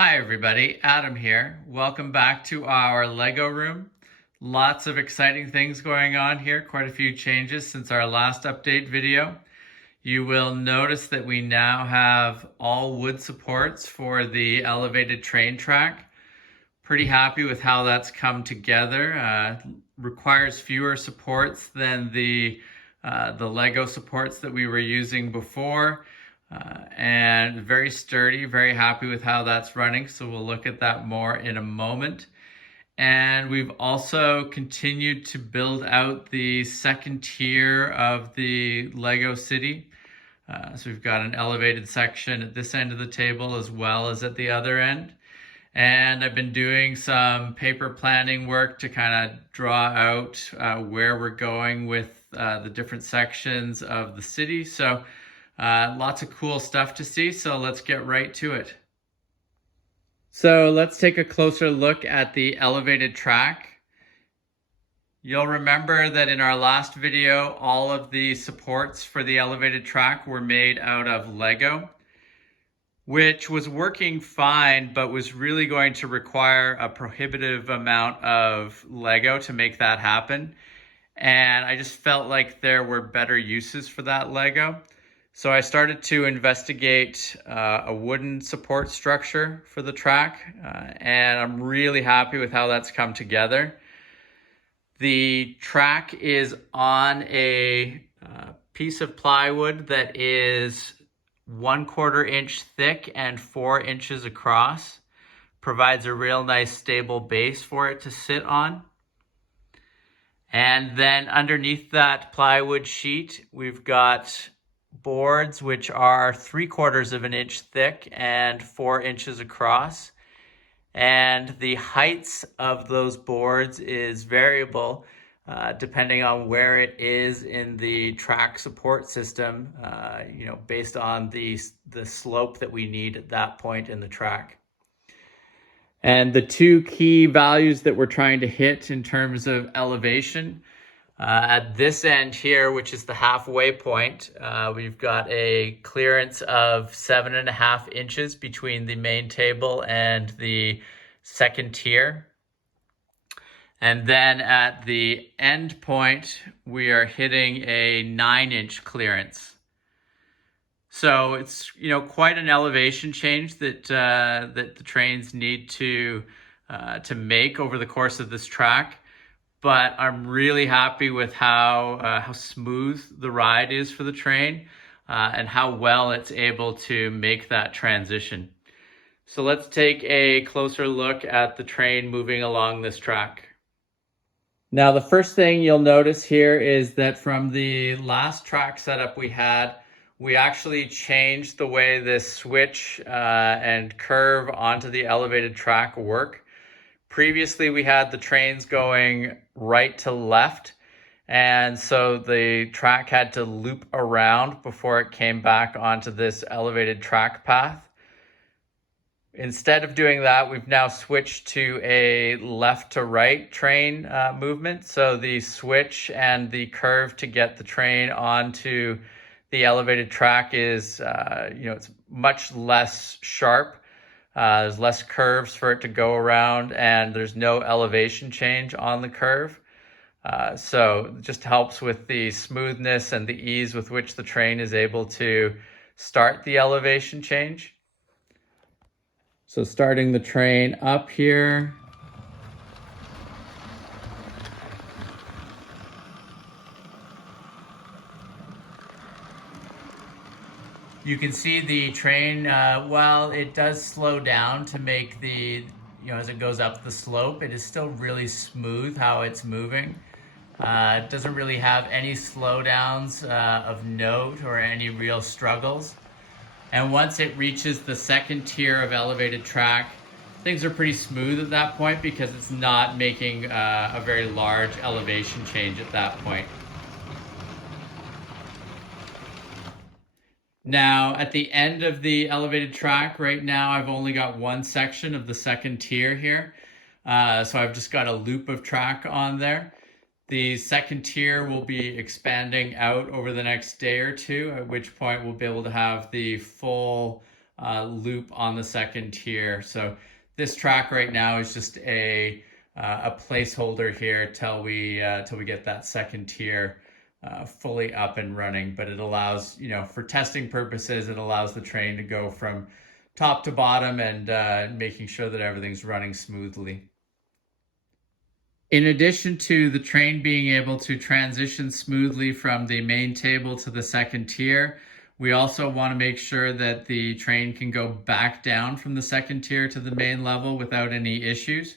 Hi everybody, Adam here. Welcome back to our Lego room. Lots of exciting things going on here, quite a few changes since our last update video. You will notice that we now have all wood supports for the elevated train track. Pretty happy with how that's come together. Requires fewer supports than the Lego supports that we were using before. And very sturdy, very happy with how that's running. So we'll look at that more in a moment. And we've also continued to build out the second tier of the Lego City. So we've got an elevated section at this end of the table as well as at the other end. And I've been doing some paper planning work to kind of draw out where we're going with the different sections of the city. So lots of cool stuff to see, so let's get right to it. So let's take a closer look at the elevated track. You'll remember that in our last video, all of the supports for the elevated track were made out of Lego, which was working fine, but was really going to require a prohibitive amount of Lego to make that happen. And I just felt like there were better uses for that Lego. So I started to investigate a wooden support structure for the track, and I'm really happy with how that's come together. The track is on a piece of plywood that is 1/4 inch thick and 4 inches across. Provides a real nice stable base for it to sit on. And then underneath that plywood sheet, we've got boards which are 3/4 of an inch thick and 4 inches across. And the heights of those boards is variable depending on where it is in the track support system, based on the slope that we need at that point in the track. And the two key values that we're trying to hit in terms of elevation, at this end here, which is the halfway point, we've got a clearance of 7.5 inches between the main table and the second tier. And then at the end point, we are hitting a 9-inch clearance. So it's quite an elevation change that the trains need to make over the course of this track. But I'm really happy with how smooth the ride is for the train and how well it's able to make that transition. So let's take a closer look at the train moving along this track. Now, the first thing you'll notice here is that from the last track setup we had, we actually changed the way this switch and curve onto the elevated track work. Previously, we had the trains going right to left, and so the track had to loop around before it came back onto this elevated track path. Instead of doing that, we've now switched to a left to right train movement. So the switch and the curve to get the train onto the elevated track is, it's much less sharp. There's less curves for it to go around, and there's no elevation change on the curve. So it just helps with the smoothness and the ease with which the train is able to start the elevation change. So starting the train up here. You can see the train, while it does slow down to make the, as it goes up the slope, it is still really smooth how it's moving. It doesn't really have any slowdowns of note or any real struggles. And once it reaches the second tier of elevated track, things are pretty smooth at that point because it's not making a very large elevation change at that point. Now, at the end of the elevated track, right now, I've only got one section of the second tier here. So I've just got a loop of track on there. The second tier will be expanding out over the next day or two, at which point we'll be able to have the full loop on the second tier. So this track right now is just a placeholder here till we get that second tier fully up and running. But it allows, for testing purposes, it allows the train to go from top to bottom and making sure that everything's running smoothly. In addition to the train being able to transition smoothly from the main table to the second tier, we also want to make sure that the train can go back down from the second tier to the main level without any issues.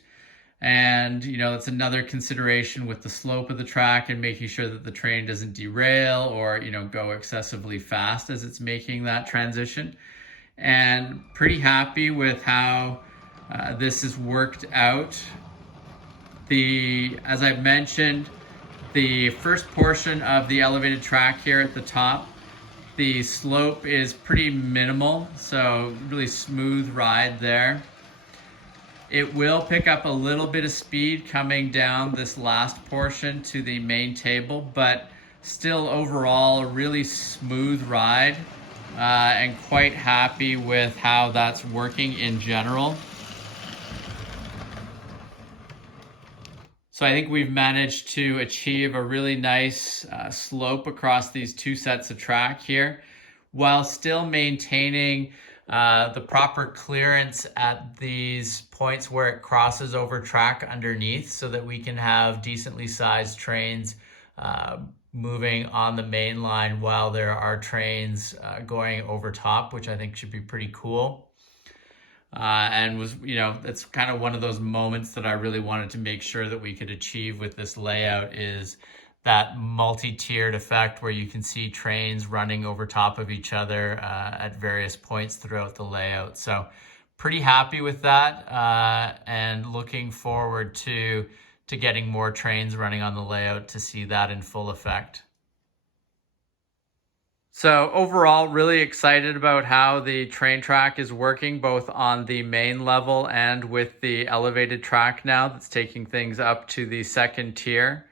And, that's another consideration with the slope of the track and making sure that the train doesn't derail or, go excessively fast as it's making that transition. And pretty happy with how this has worked out. As I've mentioned, the first portion of the elevated track here at the top, the slope is pretty minimal, so really smooth ride there. It will pick up a little bit of speed coming down this last portion to the main table, but still overall a really smooth ride, and quite happy with how that's working in general. So I think we've managed to achieve a really nice slope across these two sets of track here, while still maintaining the proper clearance at these points where it crosses over track underneath, so that we can have decently sized trains moving on the main line while there are trains going over top, which I think should be pretty cool. And was, that's kind of one of those moments that I really wanted to make sure that we could achieve with this layout, is that multi-tiered effect where you can see trains running over top of each other at various points throughout the layout. So pretty happy with that, and looking forward to getting more trains running on the layout to see that in full effect. So overall, really excited about how the train track is working, both on the main level and with the elevated track now that's taking things up to the second tier.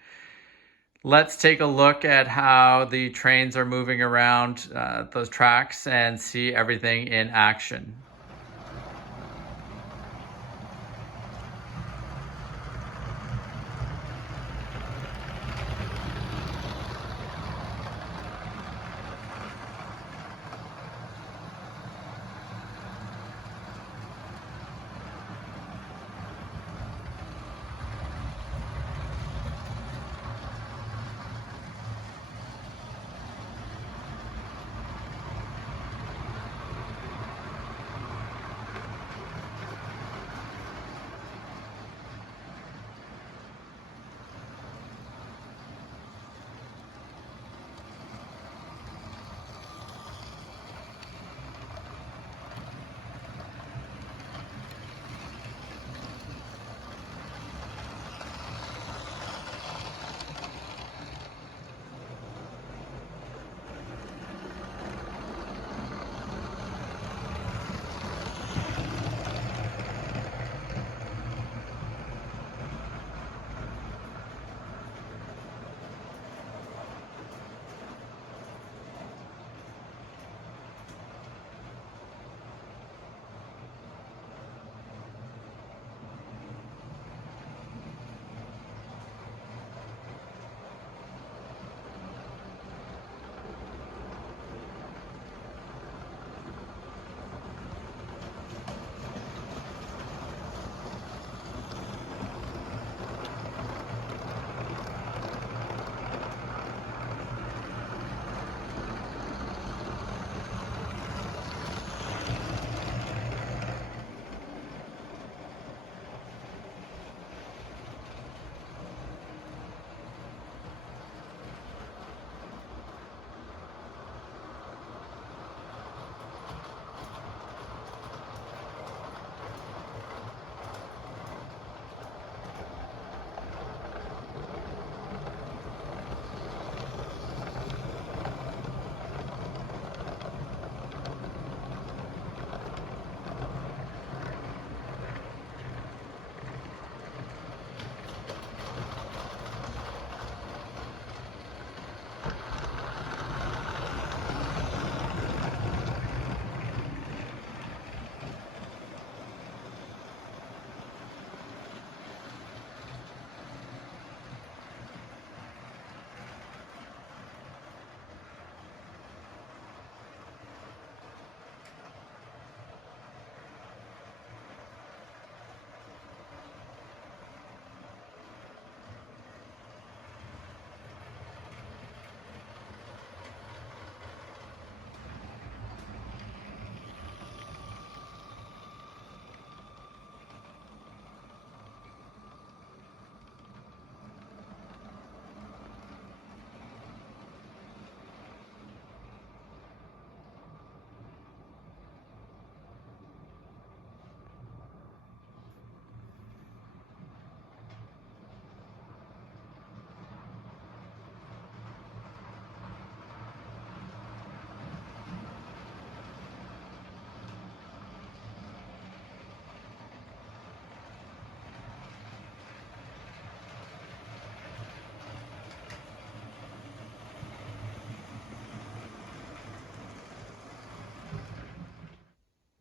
Let's take a look at how the trains are moving around those tracks and see everything in action.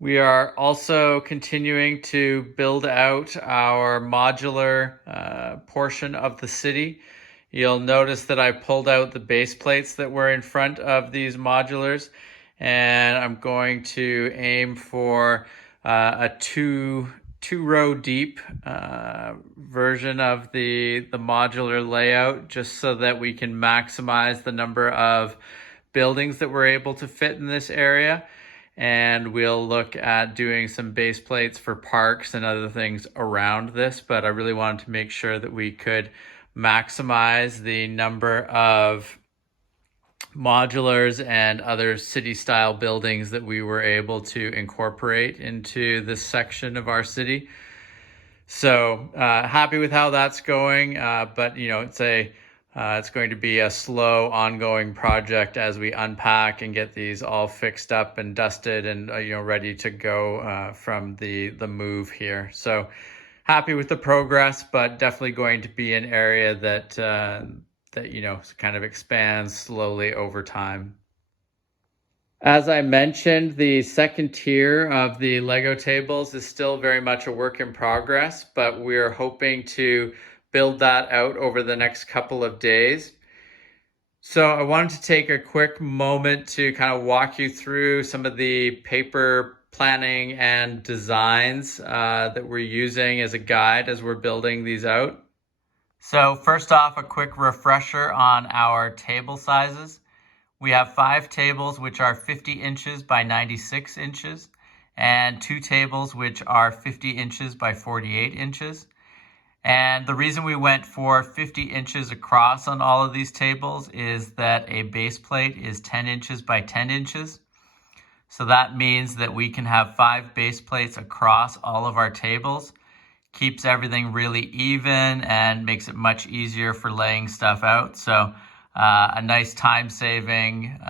We are also continuing to build out our modular portion of the city. You'll notice that I pulled out the base plates that were in front of these modulars, and I'm going to aim for a two row deep version of the modular layout, just so that we can maximize the number of buildings that we're able to fit in this area. And we'll look at doing some base plates for parks and other things around this, but I really wanted to make sure that we could maximize the number of modulars and other city-style buildings that we were able to incorporate into this section of our city. So happy with how that's going, but it's going to be a slow, ongoing project as we unpack and get these all fixed up and dusted and ready to go from the move here. So happy with the progress, but definitely going to be an area that kind of expands slowly over time. As I mentioned, the second tier of the Lego tables is still very much a work in progress, but we're hoping to build that out over the next couple of days. So I wanted to take a quick moment to kind of walk you through some of the paper planning and designs that we're using as a guide as we're building these out. So first off, a quick refresher on our table sizes. We have 5 tables which are 50 inches by 96 inches and 2 tables which are 50 inches by 48 inches. And the reason we went for 50 inches across on all of these tables is that a base plate is 10 inches by 10 inches. So that means that we can have 5 base plates across all of our tables. Keeps everything really even and makes it much easier for laying stuff out. So a nice time-saving,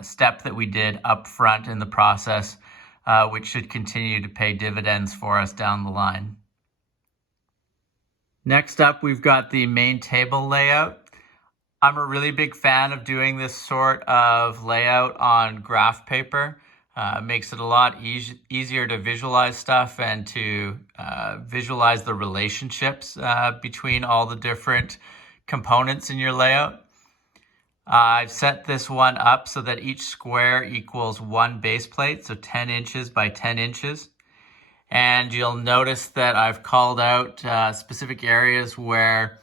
step that we did up front in the process, which should continue to pay dividends for us down the line. Next up, we've got the main table layout. I'm a really big fan of doing this sort of layout on graph paper. Makes it a lot easier to visualize stuff and to visualize the relationships between all the different components in your layout. I've set this one up so that each square equals 1 base plate, so 10 inches by 10 inches. And you'll notice that I've called out specific areas where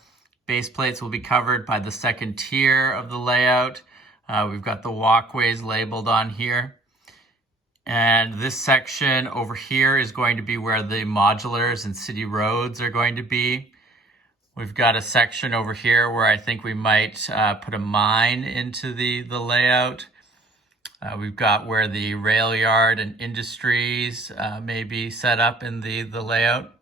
base plates will be covered by the second tier of the layout. We've got the walkways labeled on here. And this section over here is going to be where the modulars and city roads are going to be. We've got a section over here where I think we might put a mine into the layout. We've got where the rail yard and industries may be set up in the layout.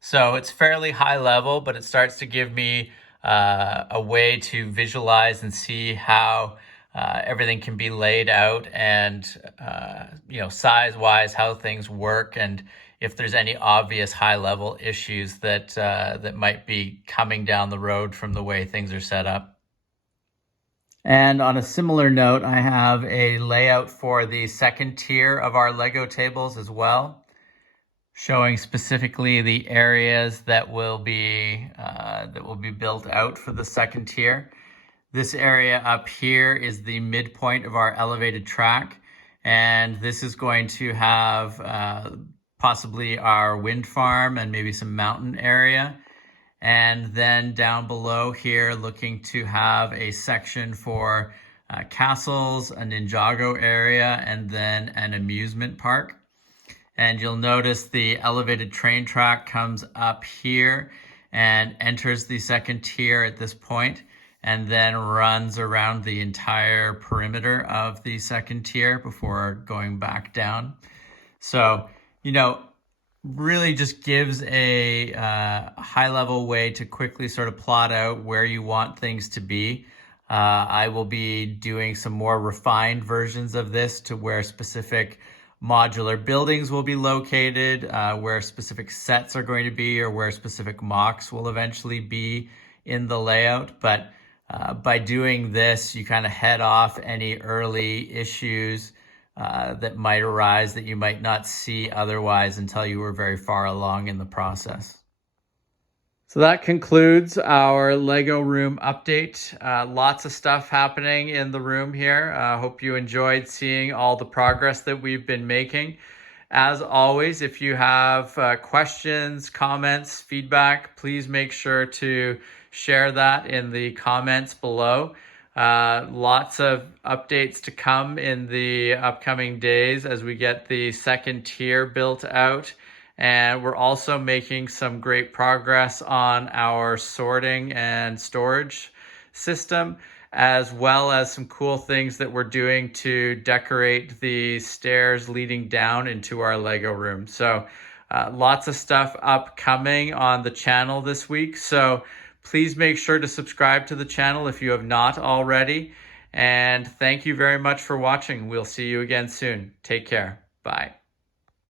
So it's fairly high level, but it starts to give me a way to visualize and see how everything can be laid out and, size-wise, how things work, and if there's any obvious high-level issues that might be coming down the road from the way things are set up. And on a similar note, I have a layout for the second tier of our Lego tables as well, showing specifically the areas that will be built out for the second tier. This area up here is the midpoint of our elevated track, and this is going to have possibly our wind farm and maybe some mountain area. And then down below here, looking to have a section for castles, a Ninjago area, and then an amusement park. And you'll notice the elevated train track comes up here and enters the second tier at this point, and then runs around the entire perimeter of the second tier before going back down. So, really just gives a high-level way to quickly sort of plot out where you want things to be. I will be doing some more refined versions of this to where specific modular buildings will be located, where specific sets are going to be, or where specific mocks will eventually be in the layout. But by doing this, you kind of head off any early issues that might arise that you might not see otherwise until you were very far along in the process. So that concludes our Lego room update. Lots of stuff happening in the room here. Hope you enjoyed seeing all the progress that we've been making. As always, if you have questions, comments, feedback, please make sure to share that in the comments below. Lots of updates to come in the upcoming days as we get the second tier built out. And we're also making some great progress on our sorting and storage system, as well as some cool things that we're doing to decorate the stairs leading down into our Lego room. So lots of stuff upcoming on the channel this week. So please make sure to subscribe to the channel if you have not already. And thank you very much for watching. We'll see you again soon. Take care. Bye.